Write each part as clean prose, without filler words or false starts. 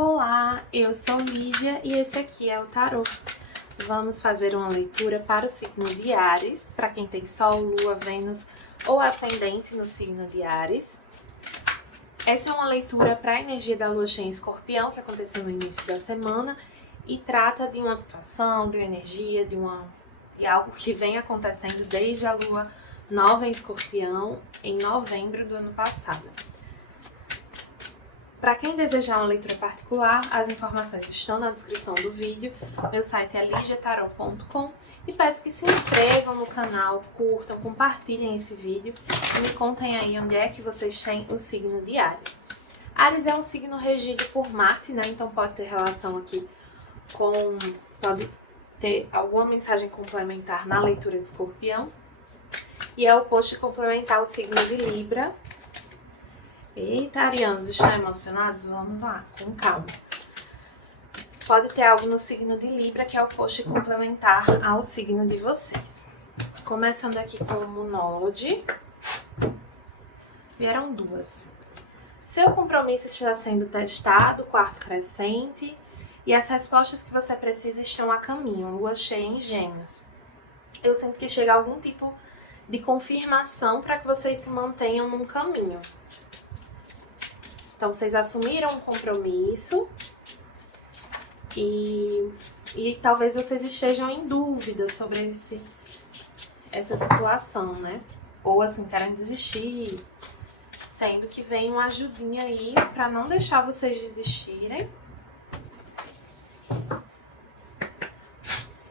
Olá, eu sou Lígia e esse aqui é o tarô. Vamos fazer uma leitura para o signo de Áries, para quem tem Sol, Lua, Vênus ou Ascendente no signo de Áries. Essa é uma leitura para a energia da Lua cheia em Escorpião, que aconteceu no início da semana, e trata de uma situação, de uma energia, de algo que vem acontecendo desde a Lua nova em Escorpião, em novembro do ano passado. Para quem desejar uma leitura particular, as informações estão na descrição do vídeo. Meu site é ligiatarot.com e peço que se inscrevam no canal, curtam, compartilhem esse vídeo e me contem aí onde é que vocês têm o signo de Áries. Áries é um signo regido por Marte, né? Então pode ter relação aqui pode ter alguma mensagem complementar na leitura de Escorpião. E é o oposto complementar o signo de Libra. Eita, arianos, estão emocionados? Vamos lá, com calma. Pode ter algo no signo de Libra que é o oposto complementar ao signo de vocês. Começando aqui com o monólogo. Vieram duas. Seu compromisso está sendo testado, quarto crescente, e as respostas que você precisa estão a caminho, lua cheia em Gêmeos. Eu sinto que chega algum tipo de confirmação para que vocês se mantenham num caminho. Então, vocês assumiram um compromisso e talvez vocês estejam em dúvida sobre essa situação, né? Ou assim, querem desistir, sendo que vem uma ajudinha aí para não deixar vocês desistirem.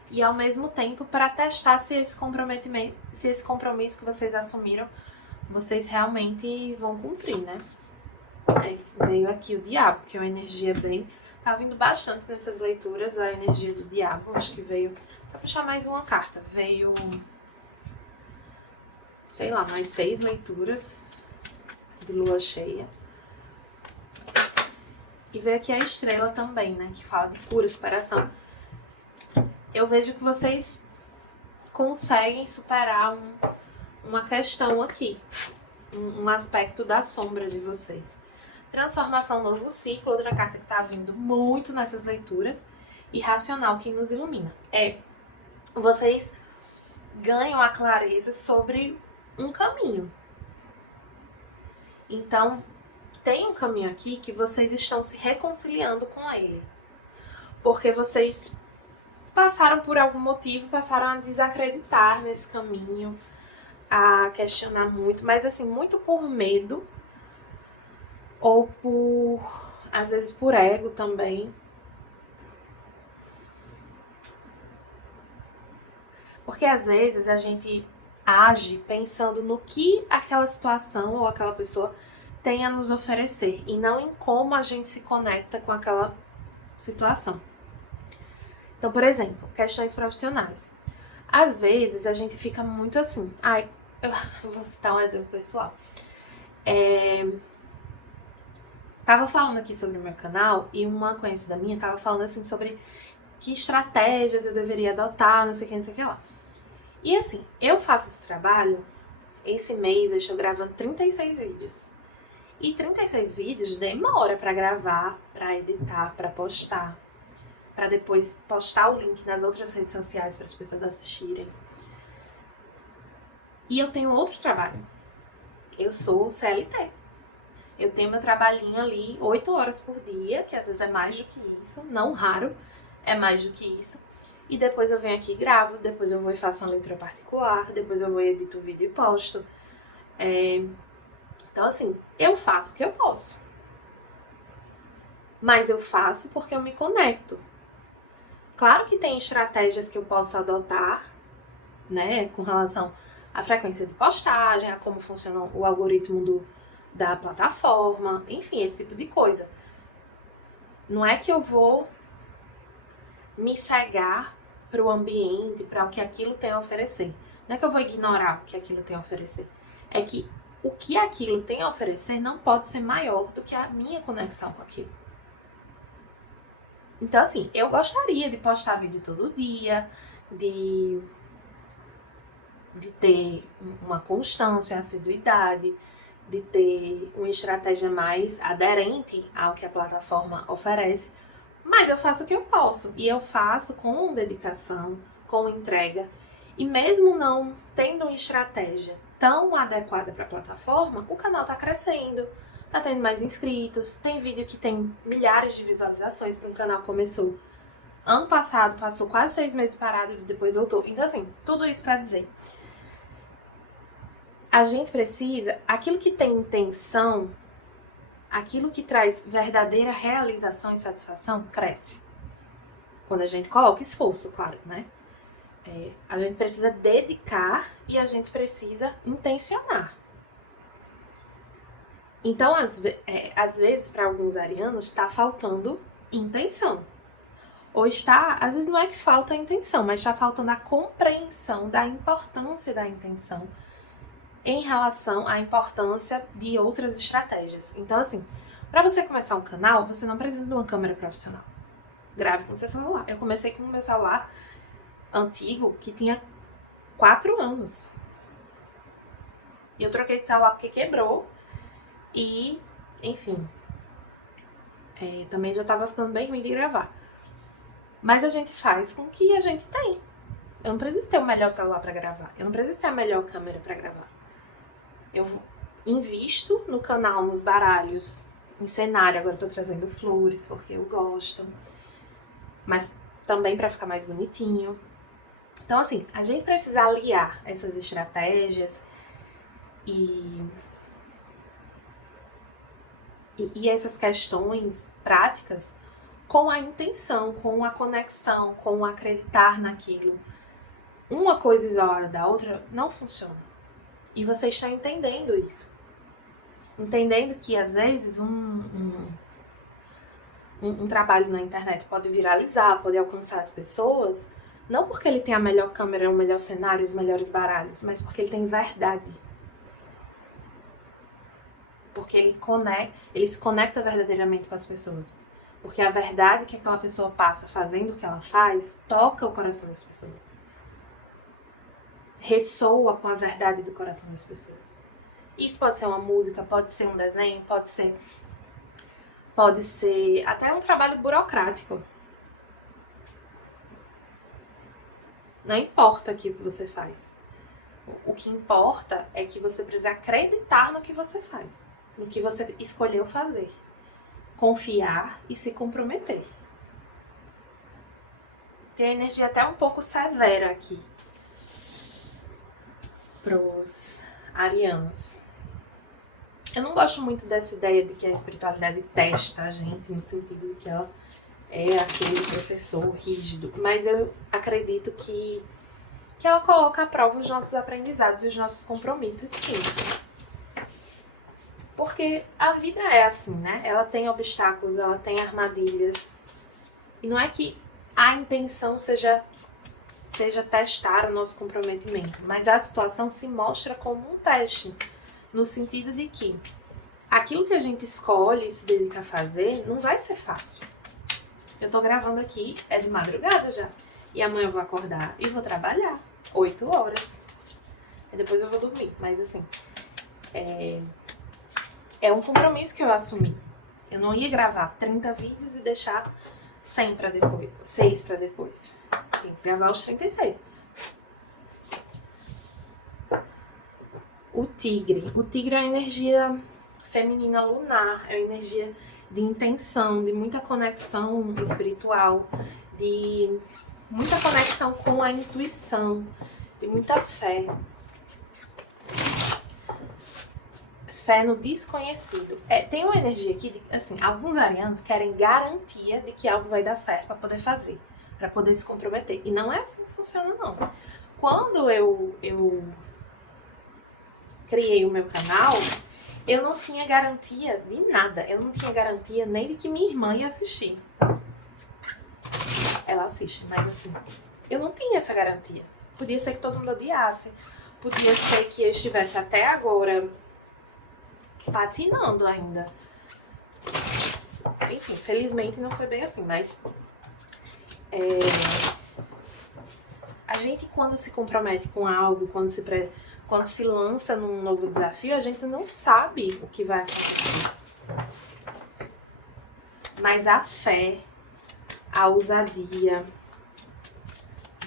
E ao mesmo tempo para testar se esse compromisso que vocês assumiram, vocês realmente vão cumprir, né? Veio aqui o diabo, que é uma energia bem... Tá vindo bastante nessas leituras a energia do diabo. Acho que veio... Vou puxar mais uma carta. Veio... sei lá, mais 6 leituras de lua cheia. E veio aqui a estrela também, né? Que fala de cura, superação. Eu vejo que vocês conseguem superar uma questão aqui. Um aspecto da sombra de vocês. Transformação, novo ciclo, outra carta que tá vindo muito nessas leituras. E racional, que nos ilumina. Vocês ganham a clareza sobre um caminho. Então, tem um caminho aqui que vocês estão se reconciliando com ele. Porque vocês passaram por algum motivo, passaram a desacreditar nesse caminho, a questionar muito, mas assim, muito por medo ou às vezes por ego também. Porque às vezes a gente age pensando no que aquela situação ou aquela pessoa tem a nos oferecer e não em como a gente se conecta com aquela situação. Então, por exemplo, questões profissionais. Às vezes a gente fica muito assim, eu vou citar um exemplo pessoal. Tava falando aqui sobre o meu canal e uma conhecida minha tava falando assim sobre que estratégias eu deveria adotar, não sei o que, não sei o que lá. E assim, eu faço esse trabalho, esse mês eu estou gravando 36 vídeos. E 36 vídeos demora pra gravar, pra editar, pra postar, pra depois postar o link nas outras redes sociais para as pessoas assistirem. E eu tenho outro trabalho. Eu sou CLT. Eu tenho meu trabalhinho ali 8 horas por dia, que às vezes é mais do que isso, não raro, é mais do que isso. E depois eu venho aqui e gravo, depois eu vou e faço uma leitura particular, depois eu vou e edito o vídeo e posto. Então assim, eu faço o que eu posso. Mas eu faço porque eu me conecto. Claro que tem estratégias que eu posso adotar, né, com relação à frequência de postagem, a como funciona o algoritmo da plataforma, enfim, esse tipo de coisa. Não é que eu vou me cegar para o ambiente, para o que aquilo tem a oferecer. Não é que eu vou ignorar o que aquilo tem a oferecer. É que o que aquilo tem a oferecer não pode ser maior do que a minha conexão com aquilo. Então, assim, eu gostaria de postar vídeo todo dia, de ter uma constância, uma assiduidade, de ter uma estratégia mais aderente ao que a plataforma oferece, mas eu faço o que eu posso, e eu faço com dedicação, com entrega, e mesmo não tendo uma estratégia tão adequada para a plataforma, o canal está crescendo, tá tendo mais inscritos, tem vídeo que tem milhares de visualizações para um canal que começou ano passado, passou quase 6 meses parado e depois voltou. Então assim, tudo isso para dizer, a gente precisa, aquilo que tem intenção, aquilo que traz verdadeira realização e satisfação, cresce. Quando a gente coloca esforço, claro, né? A gente precisa dedicar e a gente precisa intencionar. Então, às vezes, para alguns arianos, está faltando intenção. Ou às vezes não é que falta a intenção, mas está faltando a compreensão da importância da intenção em relação à importância de outras estratégias. Então, assim, para você começar um canal, você não precisa de uma câmera profissional. Grave com seu celular. Eu comecei com o meu celular antigo, que tinha 4 anos. E eu troquei de celular porque quebrou. E, enfim, também já tava ficando bem ruim de gravar. Mas a gente faz com o que a gente tem. Eu não preciso ter o melhor celular para gravar. Eu não preciso ter a melhor câmera para gravar. Eu invisto no canal, nos baralhos, em cenário. Agora eu tô trazendo flores porque eu gosto. Mas também para ficar mais bonitinho. Então, assim, a gente precisa aliar essas estratégias e essas questões práticas com a intenção, com a conexão, com o acreditar naquilo. Uma coisa isolada da outra não funciona. E você está entendendo isso. Entendendo que, às vezes, um trabalho na internet pode viralizar, pode alcançar as pessoas, não porque ele tem a melhor câmera, o melhor cenário, os melhores baralhos, mas porque ele tem verdade. Porque ele se conecta verdadeiramente com as pessoas. Porque a verdade que aquela pessoa passa fazendo o que ela faz, toca o coração das pessoas. Ressoa com a verdade do coração das pessoas. Isso pode ser uma música, pode ser um desenho, pode ser até um trabalho burocrático. Não importa o que você faz. O que importa é que você precisa acreditar no que você faz, no que você escolheu fazer. Confiar e se comprometer. Tem a energia até um pouco severa aqui pros arianos. Eu não gosto muito dessa ideia de que a espiritualidade testa a gente, no sentido de que ela é aquele professor rígido, mas eu acredito que ela coloca à prova os nossos aprendizados e os nossos compromissos, sim. Porque a vida é assim, né? Ela tem obstáculos, ela tem armadilhas. E não é que a intenção seja testar o nosso comprometimento, mas a situação se mostra como um teste, no sentido de que aquilo que a gente escolhe se dedicar a fazer não vai ser fácil. Eu tô gravando aqui, é de madrugada já. E amanhã eu vou acordar e vou trabalhar 8 horas. E depois eu vou dormir. Mas assim, é um compromisso que eu assumi. Eu não ia gravar 30 vídeos e deixar 100 pra depois, 6 pra depois. Tem que gravar os 36. O tigre é uma energia feminina lunar, é uma energia de intenção, de muita conexão espiritual, de muita conexão com a intuição, de muita fé. Fé no desconhecido. Tem uma energia aqui, de, assim, alguns arianos querem garantia de que algo vai dar certo para poder fazer, para poder se comprometer. E não é assim que funciona, não. Quando eu criei o meu canal, eu não tinha garantia de nada. Eu não tinha garantia nem de que minha irmã ia assistir. Ela assiste, mas assim, eu não tinha essa garantia. Podia ser que todo mundo odiasse. Podia ser que eu estivesse até agora patinando ainda. Enfim, felizmente não foi bem assim, mas a gente, quando se compromete com algo, quando se lança num novo desafio, a gente não sabe o que vai acontecer. Mas a fé, a ousadia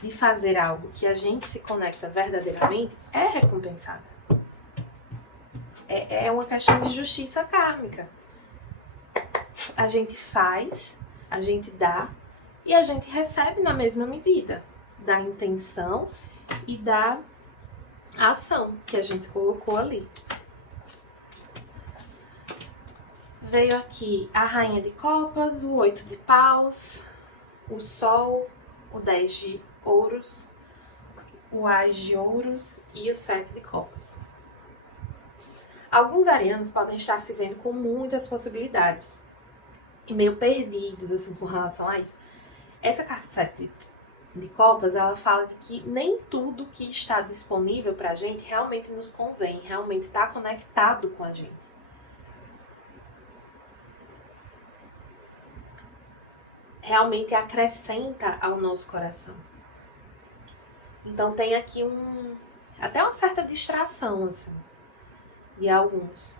de fazer algo que a gente se conecta verdadeiramente é recompensada. É uma questão de justiça kármica. A gente faz, a gente dá e a gente recebe na mesma medida da intenção e da ação que a gente colocou ali. Veio aqui a Rainha de Copas, o 8 de Paus, o Sol, o 10 de Ouros, o Ás de Ouros e o 7 de Copas. Alguns arianos podem estar se vendo com muitas possibilidades e meio perdidos assim com relação a isso. Essa carta 7 de Copas, ela fala de que nem tudo que está disponível pra gente realmente nos convém, realmente está conectado com a gente. Realmente acrescenta ao nosso coração. Então tem aqui até uma certa distração, assim, de alguns.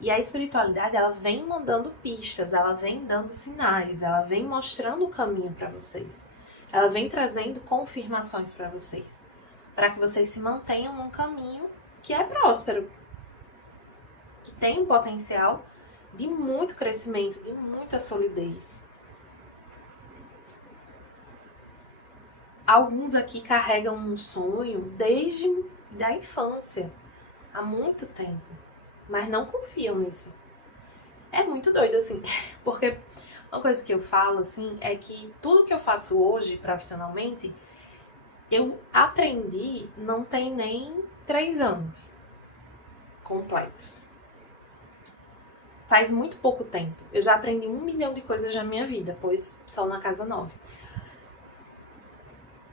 E a espiritualidade, ela vem mandando pistas, ela vem dando sinais, ela vem mostrando o caminho para vocês. Ela vem trazendo confirmações para vocês, para que vocês se mantenham num caminho que é próspero, que tem um potencial de muito crescimento, de muita solidez. Alguns aqui carregam um sonho desde a infância, há muito tempo, mas não confiam nisso. É muito doido, assim, porque uma coisa que eu falo, assim, é que tudo que eu faço hoje, profissionalmente, eu aprendi não tem nem 3 anos completos. Faz muito pouco tempo. Eu já aprendi 1 milhão de coisas na minha vida, pois Sol na Casa 9.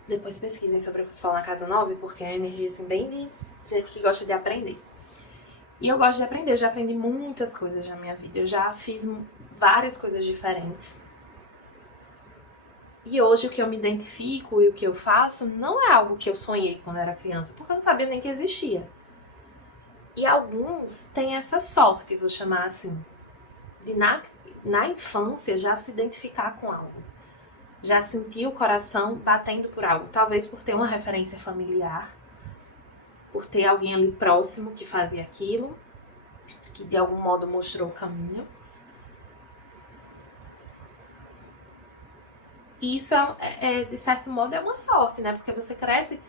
Depois pesquisem sobre o Sol na Casa 9, porque é uma energia assim, bem de gente que gosta de aprender. E eu gosto de aprender, eu já aprendi muitas coisas na minha vida. Eu já fiz várias coisas diferentes. E hoje o que eu me identifico e o que eu faço não é algo que eu sonhei quando era criança, porque eu não sabia nem que existia. E alguns têm essa sorte, vou chamar assim, de na infância já se identificar com algo. Já sentir o coração batendo por algo. Talvez por ter uma referência familiar, por ter alguém ali próximo que fazia aquilo, que de algum modo mostrou o caminho. E isso, de certo modo, é uma sorte, né? Porque você cresce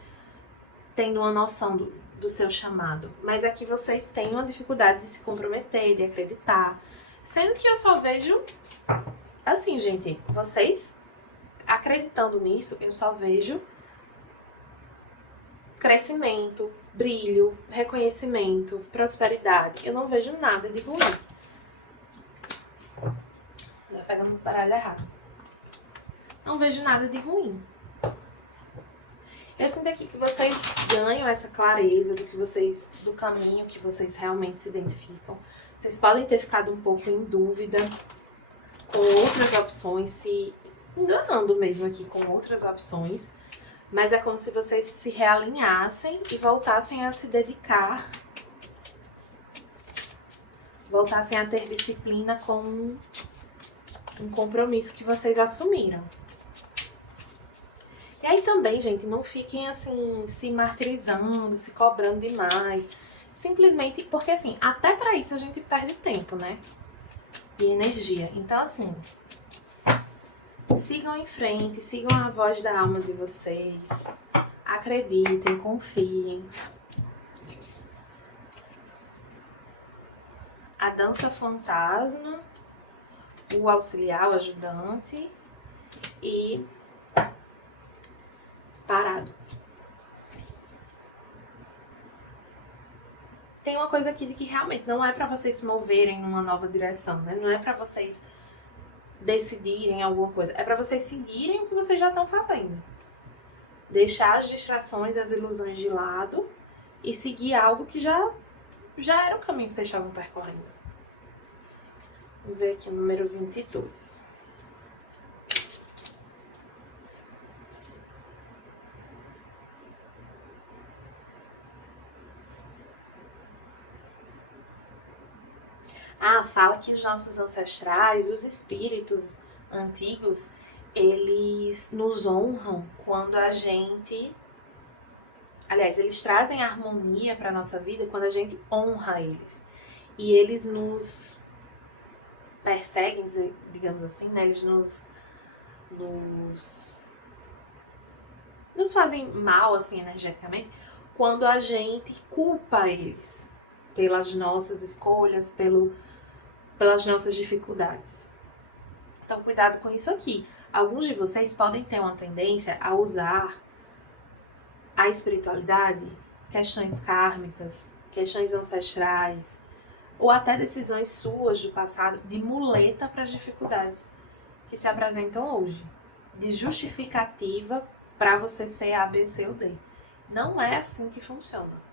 tendo uma noção do seu chamado. Mas aqui vocês têm uma dificuldade de se comprometer, de acreditar. Sendo que eu só vejo... Assim, gente, vocês acreditando nisso, eu só vejo crescimento, brilho, reconhecimento, prosperidade. Eu não vejo nada de ruim. Já pegando o baralho errado. Não vejo nada de ruim. Eu sinto aqui que vocês ganham essa clareza do caminho que vocês realmente se identificam. Vocês podem ter ficado um pouco em dúvida com outras opções, se enganando mesmo aqui com outras opções. Mas é como se vocês se realinhassem e voltassem a se dedicar. Voltassem a ter disciplina com um compromisso que vocês assumiram. E aí também, gente, não fiquem assim, se martirizando, se cobrando demais. Simplesmente porque, assim, até pra isso a gente perde tempo, né? E energia. Então, assim, sigam em frente, sigam a voz da alma de vocês. Acreditem, confiem. A dança fantasma, o auxiliar, o ajudante e parado. Tem uma coisa aqui de que realmente não é pra vocês se moverem numa nova direção, né? Não é pra vocês decidirem alguma coisa. É pra vocês seguirem o que vocês já estão fazendo. Deixar as distrações, as ilusões de lado e seguir algo que já era o caminho que vocês estavam percorrendo. Vamos ver aqui o número 22. fala que os nossos ancestrais, os espíritos antigos, eles nos honram quando a gente... Aliás, eles trazem harmonia para a nossa vida quando a gente honra eles. E eles nos perseguem, digamos assim, né? Eles nos fazem mal, assim, energeticamente, quando a gente culpa eles pelas nossas escolhas, pelas nossas dificuldades. Então, cuidado com isso aqui. Alguns de vocês podem ter uma tendência a usar a espiritualidade, questões kármicas, questões ancestrais, ou até decisões suas do passado de muleta para as dificuldades que se apresentam hoje, de justificativa para você ser A, B, C ou D. Não é assim que funciona.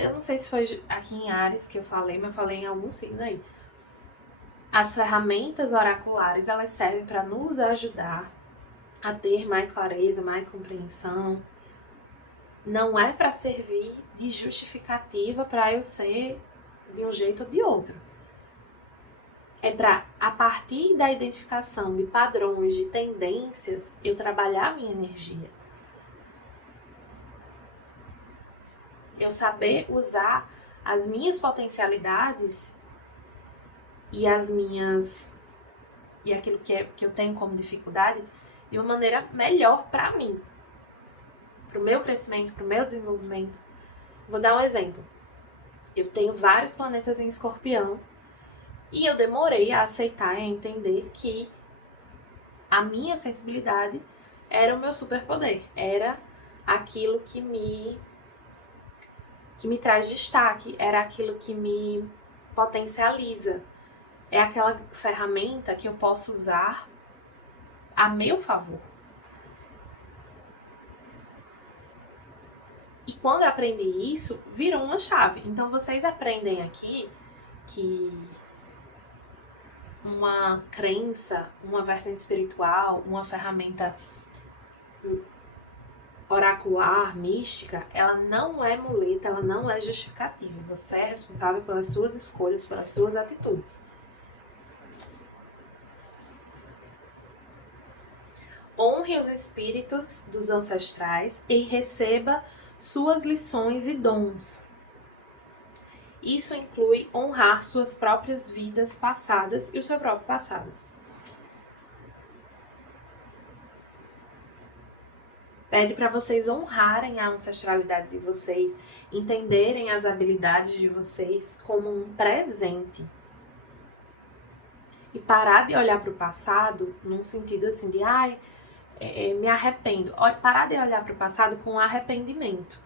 Eu não sei se foi aqui em Áries que eu falei, mas eu falei em algum signo aí. As ferramentas oraculares, elas servem para nos ajudar a ter mais clareza, mais compreensão. Não é para servir de justificativa para eu ser de um jeito ou de outro. É para, a partir da identificação de padrões, de tendências, eu trabalhar a minha energia. Eu saber usar as minhas potencialidades e aquilo que eu tenho como dificuldade de uma maneira melhor para mim, para o meu crescimento, para o meu desenvolvimento. Vou dar um exemplo. Eu tenho vários planetas em Escorpião e eu demorei a aceitar e a entender que a minha sensibilidade era o meu superpoder, era aquilo que me traz destaque, era aquilo que me potencializa. É aquela ferramenta que eu posso usar a meu favor. E quando eu aprendi isso, virou uma chave. Então vocês aprendem aqui que uma crença, uma vertente espiritual, uma ferramenta oracular, mística, ela não é muleta, ela não é justificativa. Você é responsável pelas suas escolhas, pelas suas atitudes. Honre os espíritos dos ancestrais e receba suas lições e dons. Isso inclui honrar suas próprias vidas passadas e o seu próprio passado. Pede para vocês honrarem a ancestralidade de vocês, entenderem as habilidades de vocês como um presente. E parar de olhar para o passado num sentido assim de, me arrependo. Parar de olhar para o passado com arrependimento.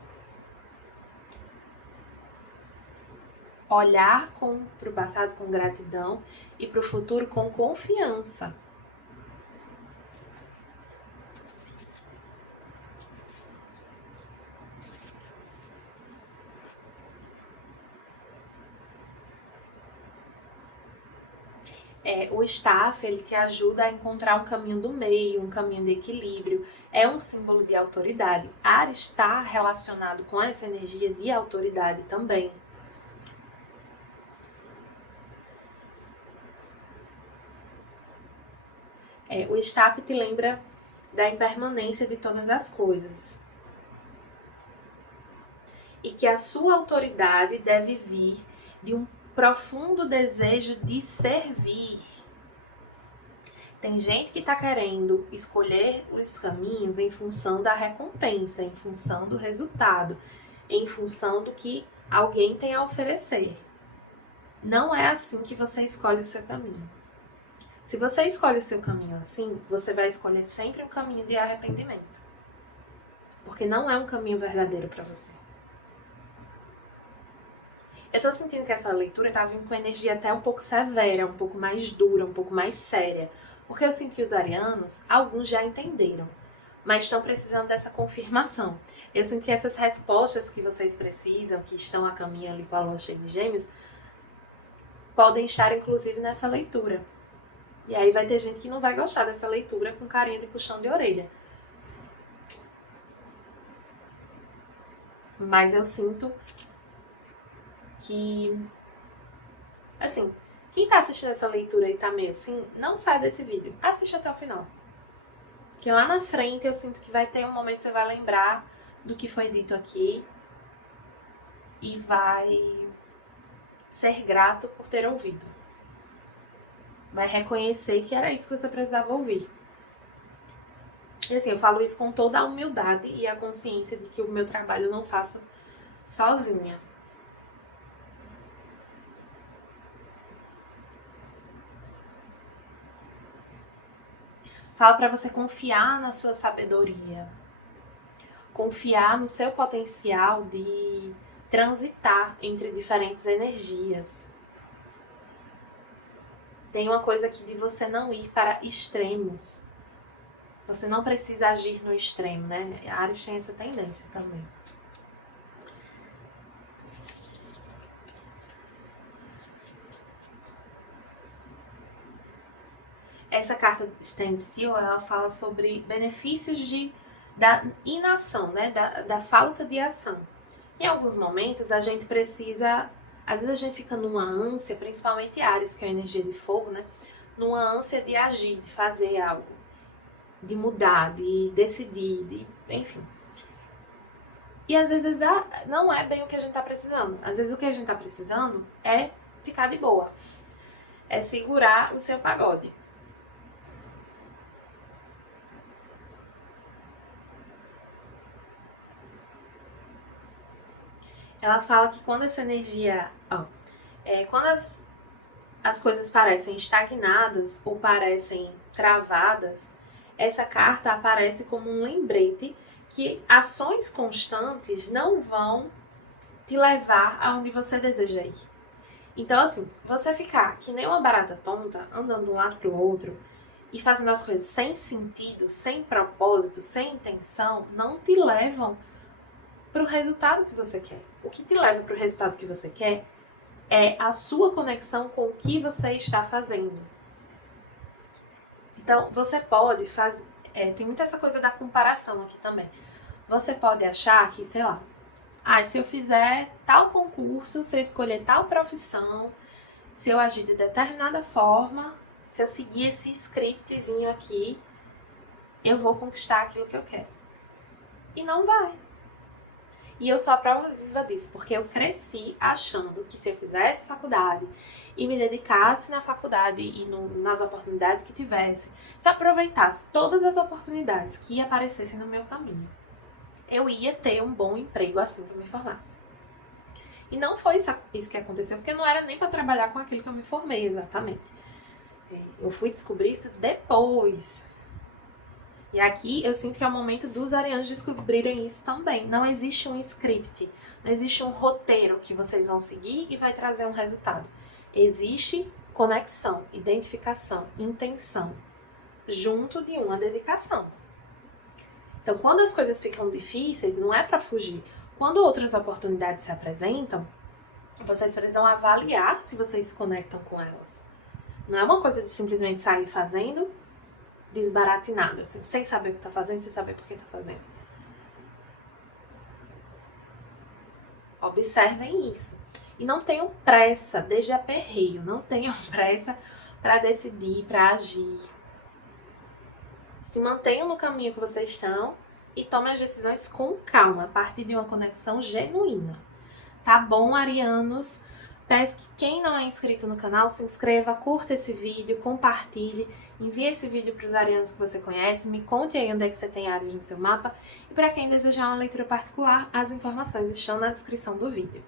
Olhar para o passado com gratidão e para o futuro com confiança. O staff, ele te ajuda a encontrar um caminho do meio, um caminho de equilíbrio. É um símbolo de autoridade. Áries está relacionado com essa energia de autoridade também. O staff te lembra da impermanência de todas as coisas. E que a sua autoridade deve vir de um profundo desejo de servir. Tem gente que está querendo escolher os caminhos em função da recompensa, em função do resultado, em função do que alguém tem a oferecer. Não é assim que você escolhe o seu caminho. Se você escolhe o seu caminho assim, você vai escolher sempre um caminho de arrependimento. Porque não é um caminho verdadeiro para você. Eu tô sentindo que essa leitura tá vindo com energia até um pouco severa, um pouco mais dura, um pouco mais séria. Porque eu sinto que os arianos, alguns já entenderam, mas estão precisando dessa confirmação. Eu sinto que essas respostas que vocês precisam, que estão a caminho ali com a lua cheia de Gêmeos, podem estar inclusive nessa leitura. E aí vai ter gente que não vai gostar dessa leitura com carinha de puxão de orelha. Mas eu sinto que Assim, quem tá assistindo essa leitura e tá meio assim, não sai desse vídeo. Assiste até o final. Porque lá na frente eu sinto que vai ter um momento que você vai lembrar do que foi dito aqui e vai ser grato por ter ouvido. Vai reconhecer que era isso que você precisava ouvir. E assim, eu falo isso com toda a humildade e a consciência de que o meu trabalho eu não faço sozinha. Fala para você confiar na sua sabedoria. Confiar no seu potencial de transitar entre diferentes energias. Tem uma coisa aqui de você não ir para extremos. Você não precisa agir no extremo, né? A Áries tem essa tendência também. Essa carta Stand Still, ela fala sobre benefícios da inação, né? Da falta de ação. Em alguns momentos, a gente precisa... Às vezes a gente fica numa ânsia, principalmente Áries, que é a energia de fogo, né? Numa ânsia de agir, de fazer algo, de mudar, de decidir, enfim. E às vezes não é bem o que a gente tá precisando. Às vezes o que a gente tá precisando é ficar de boa. É segurar o seu pagode. Ela fala que quando essa energia... quando as coisas parecem estagnadas ou parecem travadas, essa carta aparece como um lembrete que ações constantes não vão te levar aonde você deseja ir. Então, assim, você ficar que nem uma barata tonta, andando de um lado para o outro e fazendo as coisas sem sentido, sem propósito, sem intenção, não te levam para o resultado que você quer. O que te leva para o resultado que você quer é a sua conexão com o que você está fazendo. Então, você pode fazer... tem muita essa coisa da comparação aqui também. Você pode achar que, sei lá, se eu fizer tal concurso, se eu escolher tal profissão, se eu agir de determinada forma, se eu seguir esse scriptzinho aqui, eu vou conquistar aquilo que eu quero. E não vai. E eu sou a prova viva disso, porque eu cresci achando que se eu fizesse faculdade e me dedicasse na faculdade e nas oportunidades que tivesse, se eu aproveitasse todas as oportunidades que aparecessem no meu caminho, eu ia ter um bom emprego assim que eu me formasse. E não foi isso que aconteceu, porque não era nem para trabalhar com aquilo que eu me formei exatamente. Eu fui descobrir isso depois. E aqui eu sinto que é o momento dos arianos descobrirem isso também. Não existe um script, não existe um roteiro que vocês vão seguir e vai trazer um resultado. Existe conexão, identificação, intenção, junto de uma dedicação. Então, quando as coisas ficam difíceis, não é para fugir. Quando outras oportunidades se apresentam, vocês precisam avaliar se vocês se conectam com elas. Não é uma coisa de simplesmente sair fazendo desbaratinado, assim, sem saber o que tá fazendo, sem saber por que tá fazendo. Observem isso. E não tenham pressa, desde aperreio, não tenham pressa para decidir, para agir. Se mantenham no caminho que vocês estão e tomem as decisões com calma, a partir de uma conexão genuína. Tá bom, arianos? Peço que quem não é inscrito no canal se inscreva, curta esse vídeo, compartilhe, envie esse vídeo para os arianos que você conhece, me conte aí onde é que você tem Áries no seu mapa e para quem desejar uma leitura particular, as informações estão na descrição do vídeo.